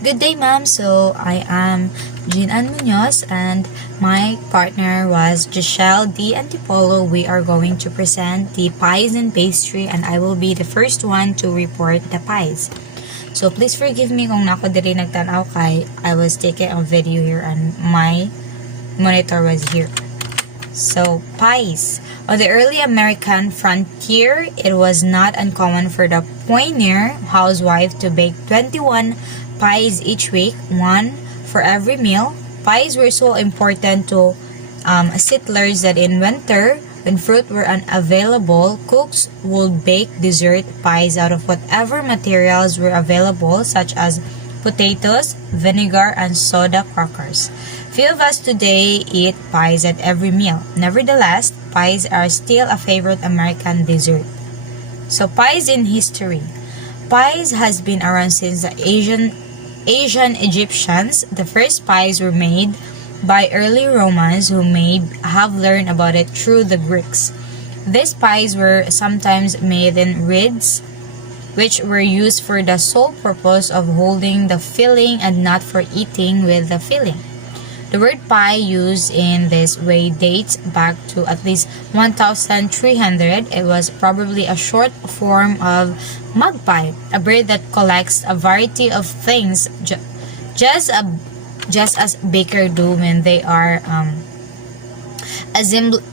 Good day, ma'am. So, I am Jean Ann Munoz and my partner was Giselle D. Antipolo. We are going to present the pies and pastry and I will be the first one to report the pies. So, please forgive me kung nako diri nagtanaw kay I was taking a video here and my monitor was here. So, pies. On the early American frontier, it was not uncommon for the pioneer housewife to bake 21 pies each week, one for every meal. Pies were so important to settlers that in winter, when fruit were unavailable, cooks would bake dessert pies out of whatever materials were available, such as potatoes, vinegar, and soda crackers. Few of us today eat pies at every meal. Nevertheless, pies are still a favorite American dessert. So, pies in history. Pies has been around since the Asian Egyptians. The first pies were made by early Romans who may have learned about it through the Greeks. These pies were sometimes made in reeds, which were used for the sole purpose of holding the filling and not for eating with the filling. The word pie used in this way dates back to at least 1300. It was probably a short form of magpie, a bird that collects a variety of things just as bakers do when they are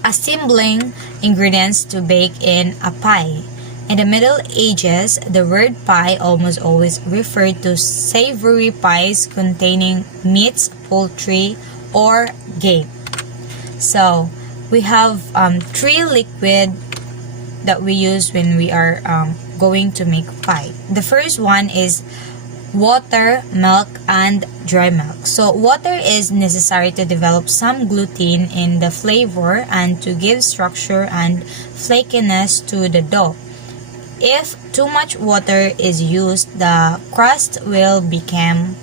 assembling ingredients to bake in a pie. In the Middle Ages, the word pie almost always referred to savory pies containing meats, poultry, or game. So, we have three liquid that we use when we are going to make pie. The first one is water, milk, and dry milk. So, water is necessary to develop some gluten in the flavor and to give structure and flakiness to the dough. If too much water is used, the crust will become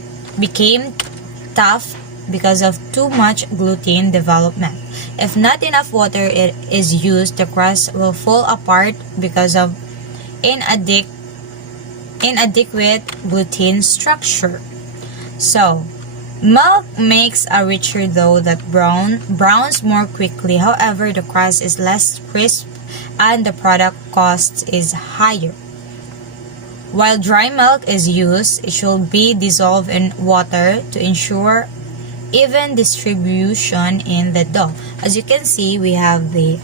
tough because of too much gluten development. If not enough water is used, the crust will fall apart because of inadequate gluten structure. So, milk makes a richer dough that browns more quickly. However, the crust is less crisp and the product cost is higher. While dry milk is used, it should be dissolved in water to ensure even distribution in the dough. As you can see, we have the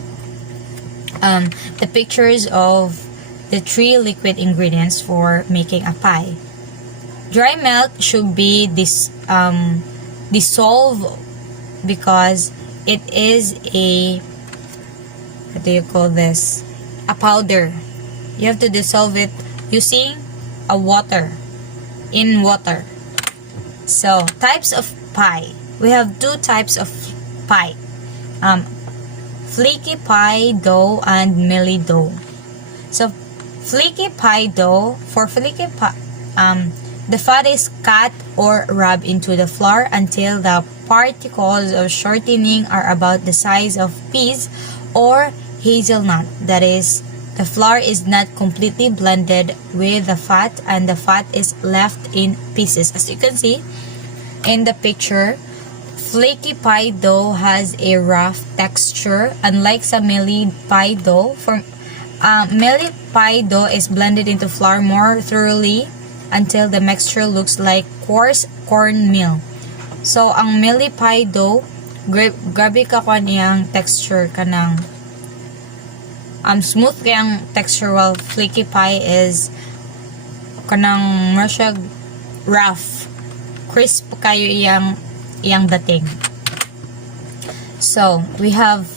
pictures of the three liquid ingredients for making a pie. Dry milk should be dissolved because it is a, what do you call this? A powder. You have to dissolve it using a water. So, types of pie. We have two types of pie. Flaky pie dough and mealy dough. So, flaky pie dough, for flaky pie, the fat is cut or rubbed into the flour until the particles of shortening are about the size of peas or hazelnut. That is, the flour is not completely blended with the fat and the fat is left in pieces. As you can see in the picture, flaky pie dough has a rough texture. Unlike sa mealy pie dough, mealy pie dough is blended into flour more thoroughly until the mixture looks like coarse cornmeal. So, ang mealy pie dough, grabe ka niyang texture kanang smooth kayang texture, while flaky pie is kanang masyag rough, crisp kayo iyang dating. So, we have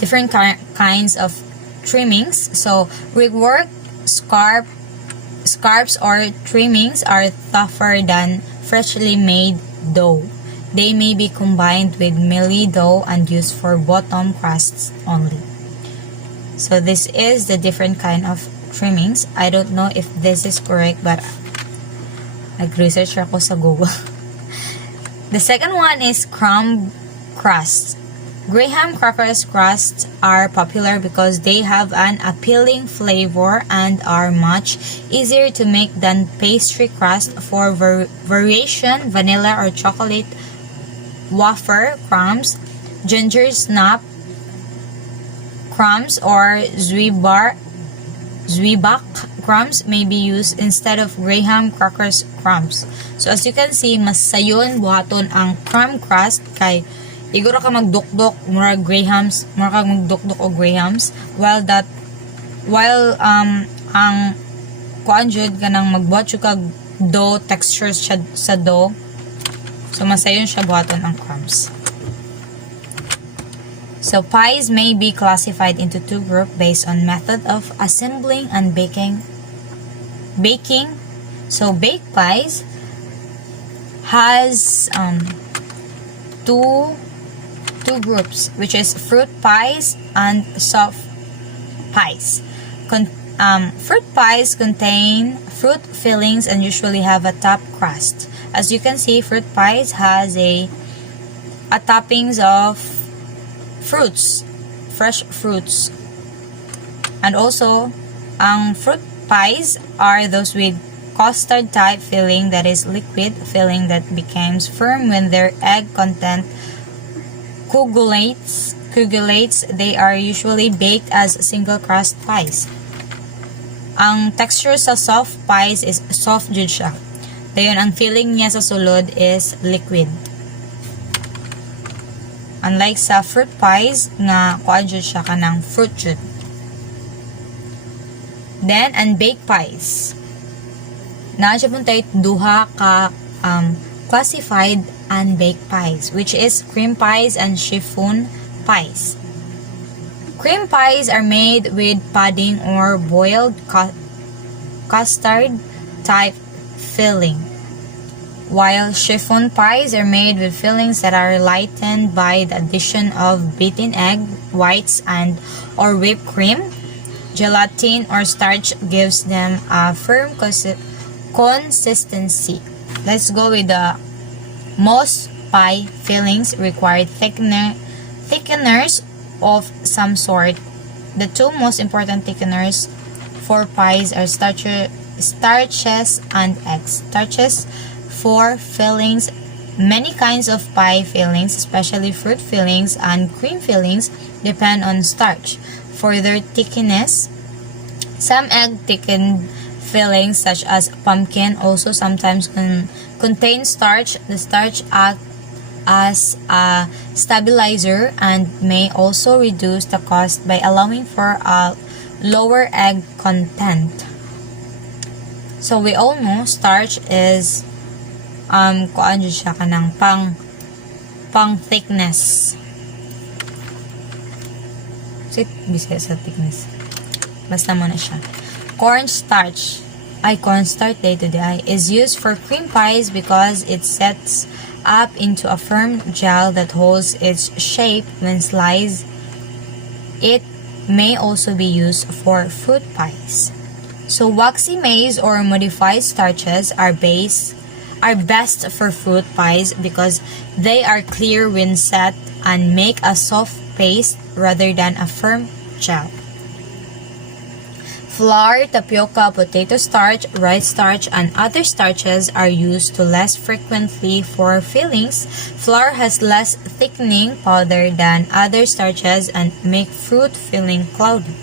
different kinds of trimmings. So, rework scarps or trimmings are tougher than freshly made dough. They may be combined with mealy dough and used for bottom crusts only. So, this is the different kind of trimmings. I don't know if this is correct, but nag-research ako sa Google. The second one is crumb crust. Graham crackers crusts are popular because they have an appealing flavor and are much easier to make than pastry crust. For variation, vanilla or chocolate wafer crumbs, ginger snap crumbs, or zwieback crumbs may be used instead of Graham crackers crumbs. So as you can see, mas sayon buhaton ang crumb crust kay iguro ka magdukdok mura Grahams, mura ka magdukdok o Grahams, while ang kuan jud kanang magbuhat jud kag dough texture siya sa dough. So masayon siya buhaton ang crumbs. So pies may be classified into two groups based on method of assembling and baking. So baked pies has two groups, which is fruit pies and soft pies. Fruit pies contain fruit fillings and usually have a top crust. As you can see, fruit pies has a toppings of fruits, fresh fruits. And also, ang fruit pies are those with custard type filling, that is liquid filling that becomes firm when their egg content coagulates. They are usually baked as single crust pies. Ang texture sa soft pies is soft jud siya. Dayon ang filling niya sa sulod is liquid. Unlike sa fruit pies nga kuan jud siya kanang fruit jud. Then unbaked pies. Naa siya pun tayo duha ka classified unbaked pies, which is cream pies and chiffon pies. Cream pies are made with pudding or boiled custard type filling, while chiffon pies are made with fillings that are lightened by the addition of beaten egg whites and or whipped cream. Gelatin or starch gives them a firm consistency. Let's go with the most pie fillings require thickeners of some sort. The two most important thickeners for pies are starches and eggs. Starches for fillings. Many kinds of pie fillings, especially fruit fillings and cream fillings, depend on starch for their thickness. Some egg thickened fillings, such as pumpkin, also sometimes contain starch. The starch acts as a stabilizer and may also reduce the cost by allowing for a lower egg content. So we all know starch is kuan jud siya kanang pang thickness. Sit bisaya sa thickness. Basta mo na siya. Cornstarch day to day is used for cream pies because it sets up into a firm gel that holds its shape when sliced. It may also be used for fruit pies. So waxy maize or modified starches are best for fruit pies because they are clear when set and make a soft paste rather than a firm gel. Flour, tapioca, potato starch, rice starch, and other starches are used less frequently for fillings. Flour has less thickening powder than other starches and make fruit filling cloudy.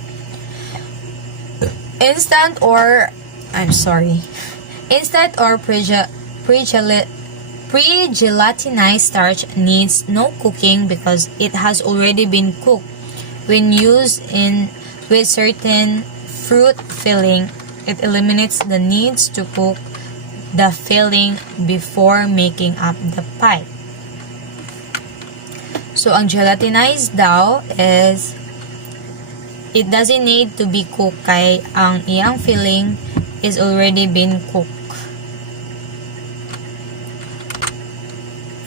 Instant or pre-gelatinized starch needs no cooking because it has already been cooked. When used with certain fruit filling, it eliminates the needs to cook the filling before making up the pie. So, ang gelatinized daw is it doesn't need to be cooked kay ang iyang filling is already been cooked.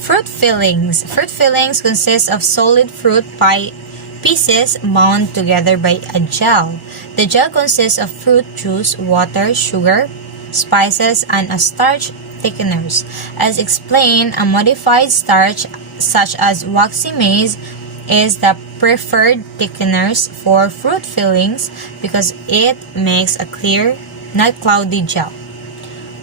Fruit fillings. Fruit fillings consist of solid fruit pie pieces bound together by a gel. The gel consists of fruit juice, water, sugar, spices, and a starch thickeners. As explained, a modified starch such as waxy maize is the preferred thickeners for fruit fillings because it makes a clear, not cloudy gel.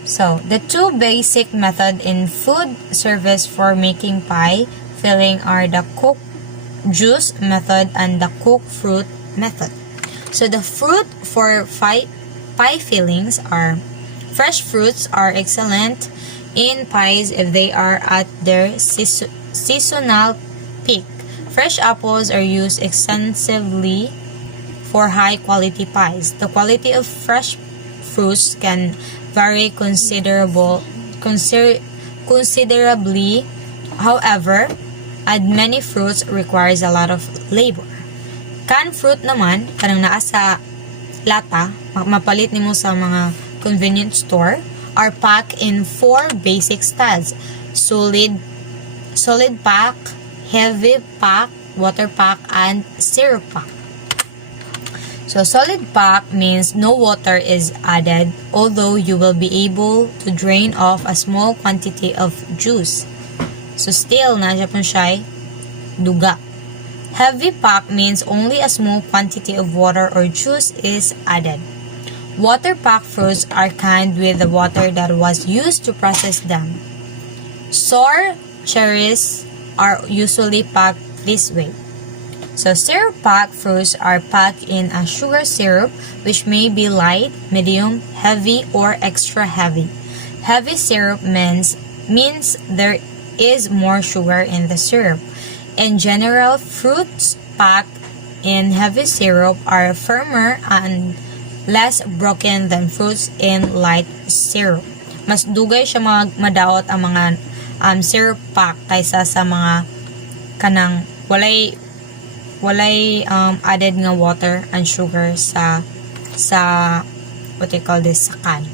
So, the two basic methods in food service for making pie filling are the cooked juice method and the cooked fruit method. So, the fruit for pie fillings are fresh fruits are excellent in pies if they are at their seasonal peak. Fresh apples are used extensively for high-quality pies. The quality of fresh fruits can vary considerably. However, add many fruits requires a lot of labor. Canned fruit naman, kanang naa sa lata, mapalit nimo sa mga convenience store, are packed in four basic styles: solid pack, heavy pack, water pack, and syrup pack. So, solid pack means no water is added, although you will be able to drain off a small quantity of juice. So, still, nandiyan po siya duga. Heavy pack means only a small quantity of water or juice is added. Water pack fruits are canned with the water that was used to process them. Sour cherries are usually packed this way. So, syrup pack fruits are packed in a sugar syrup which may be light, medium, heavy, or extra heavy. Heavy syrup means there is more sugar in the syrup. In general, fruits packed in heavy syrup are firmer and less broken than fruits in light syrup. Mas dugay siya madaot ang mga syrup pack kaysa sa mga kanang walay added nga water and sugar sa what you call this, sa can.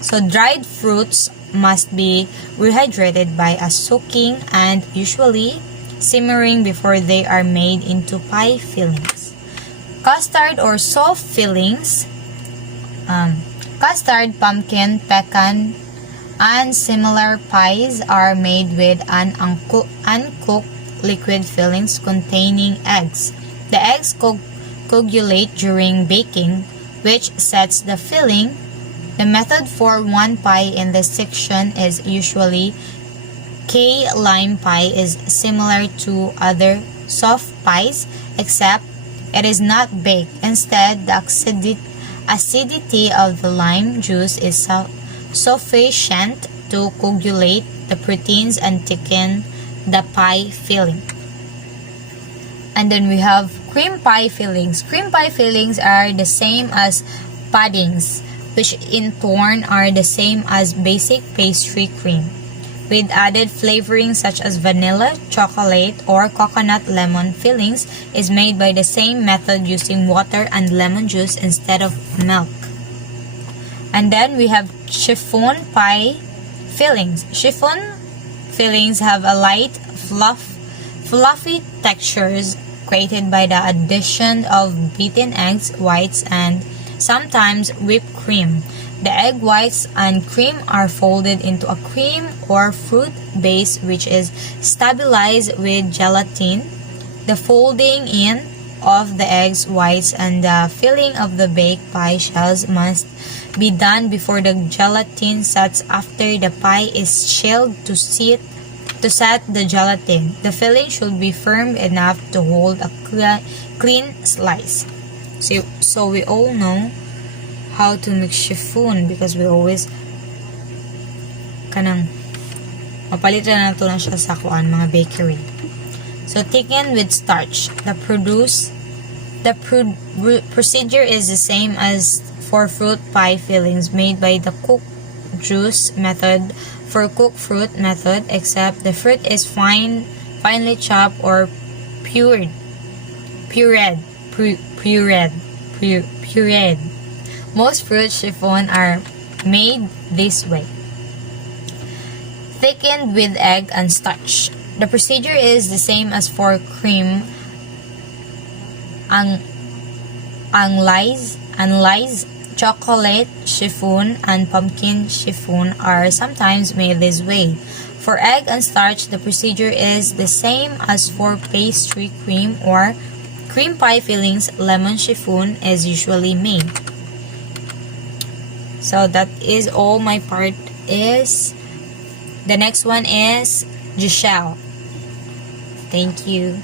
So, dried fruits must be rehydrated by a soaking and usually simmering before they are made into pie fillings. Custard or soft fillings, custard, pumpkin, pecan, and similar pies are made with an uncooked liquid fillings containing eggs. The eggs coagulate during baking, which sets the filling. The method for one pie in this section is usually key lime pie is similar to other soft pies, except it is not baked. Instead, the acidity of the lime juice is sufficient to coagulate the proteins and thicken the pie filling. And then we have cream pie fillings. Cream pie fillings are the same as puddings, which in turn are the same as basic pastry cream, with added flavoring such as vanilla, chocolate, or coconut lemon. Fillings is made by the same method using water and lemon juice instead of milk. And then we have chiffon pie fillings. Chiffon fillings have a light, fluffy textures created by the addition of beaten eggs whites and sometimes whipped cream. The egg whites and cream are folded into a cream or fruit base which is stabilized with gelatin. The folding in of the eggs whites and the filling of the baked pie shells must be done before the gelatin sets after the pie is chilled to set the gelatin. The filling should be firm enough to hold a clean slice. So we all know how to make chiffon because we always kanang mapalitan na ito na siya sa kuan mga bakery. So thicken with starch. The procedure is the same as for fruit pie fillings made by the cooked juice method for cooked fruit method, except the fruit is finely chopped or pureed. Most fruit chiffon are made this way. Thickened with egg and starch. The procedure is the same as for cream. Anglaise, chocolate chiffon, and pumpkin chiffon are sometimes made this way. For egg and starch, the procedure is the same as for pastry cream or cream pie fillings. Lemon chiffon is usually made. So that is all my part is. The next one is Giselle. Thank you.